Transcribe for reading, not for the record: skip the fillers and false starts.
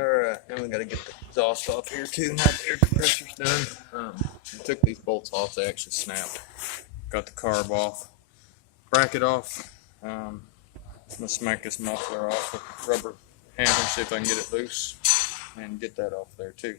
Alright, now we gotta get the exhaust off here too. Now the air compressor's done. I took these bolts off, they actually snap. Got the carb off, bracket off. I'm gonna smack this muffler off with a rubber hammer, see if I can get it loose and get that off there too.